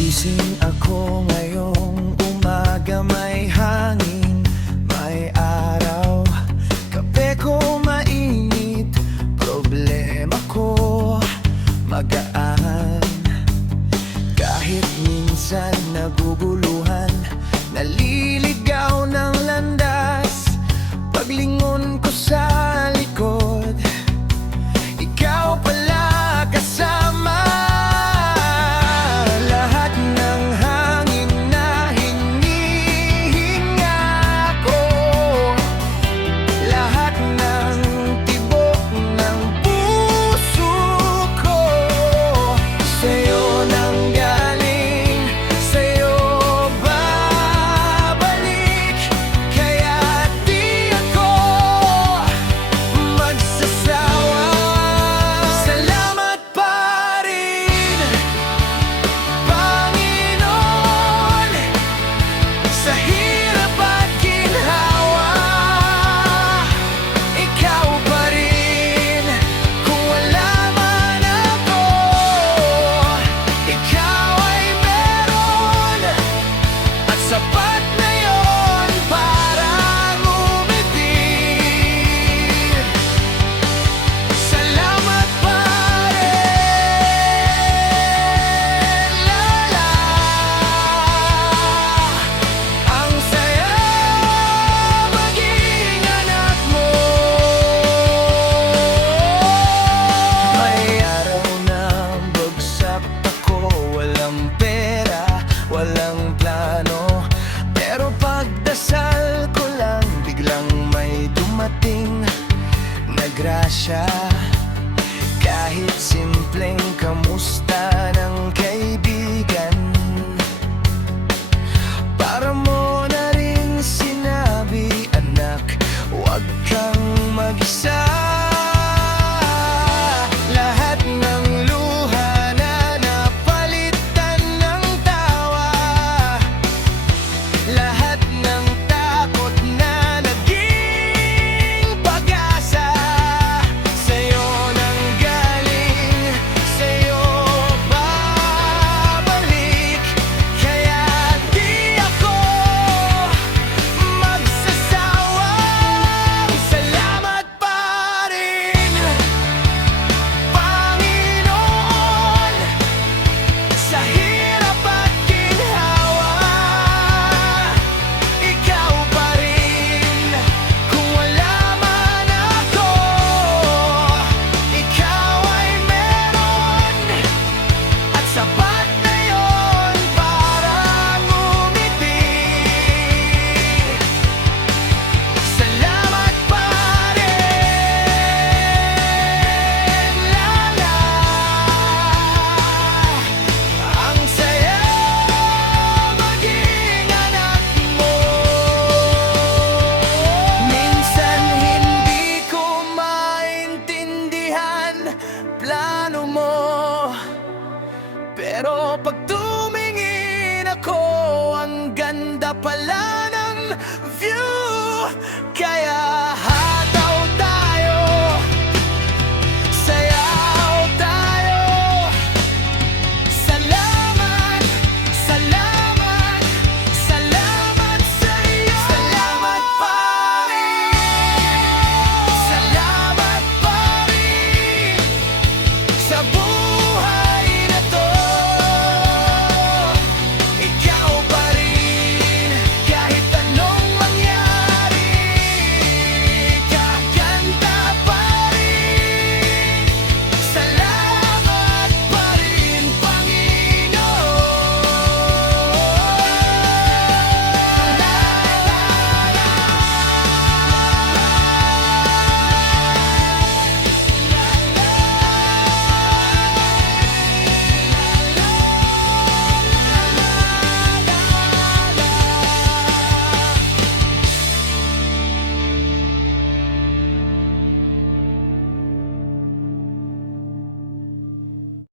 Gising ako ngayong umaga, may hangin, may araw. Kape ko mainit, problema ko magaan. Kahit minsan naguguluhan, naliligaw ng landas. Paglingon ko sa likod, ikaw pala kasama. Lahat ng hangin na hinihinga ko, lahat ng tibok ng puso ko, sa'yo nanggaling, sa'yo babalik. Kaya di ako magsasawa. Salamat pa rin, Panginoon, sa hirap at ginhawa. Ikaw pa rin, kung wala man ako, ikaw ay meron, at sapat na yon parang umibig. Salamat pa rin, lala. Ang saya maging anak mo. May araw na bagsak ako, walang pera, walang plano. Pero pagdasal ko lang, biglang may dumating na grasya. Kahit simpleng kamusta ng kaibigan, para mo na rin sinabi, anak, huwag kang mag-isa. Lahat ng luha na napalitan ng tawa, lahat ng takot na naging pag-asa, sa'yo nanggaling, sa'yo babalik. Kaya di ako magsasawa. Salamat pa rin, Panginoon, sa hirap at ginhawa. Ikaw pa rin, kung wala man ako, ikaw ay meron, at sapat na yon parang umibig. Salamat pa rin, lala. Ang saya maging anak mo. Minsan hindi ko maintindihan plano mo, pero pag tumingin ako, ang ganda pala